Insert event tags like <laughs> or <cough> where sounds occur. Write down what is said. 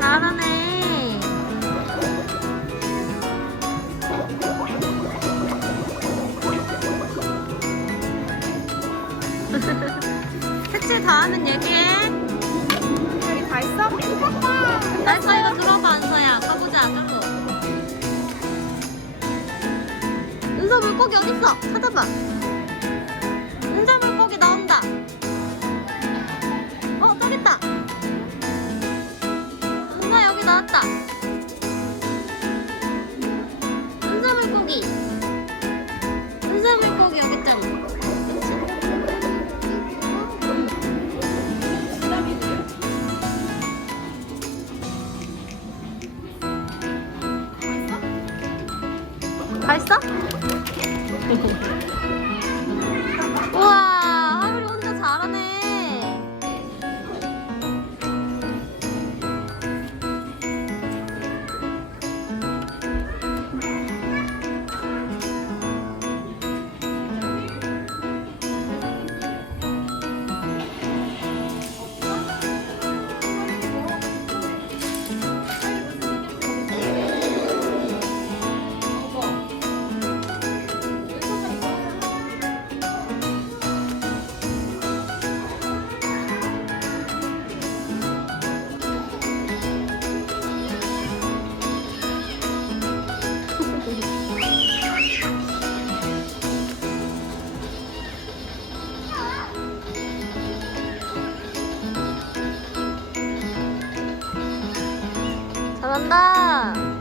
잘하네. <laughs> 색칠 다 하면 얘기해. 여기 다 있어? 알았어, 이거 들어봐, 안서야. 까보자, 까보. 은서 물고기 어딨어? 찾아봐. 다 있어? <laughs> 잘한다.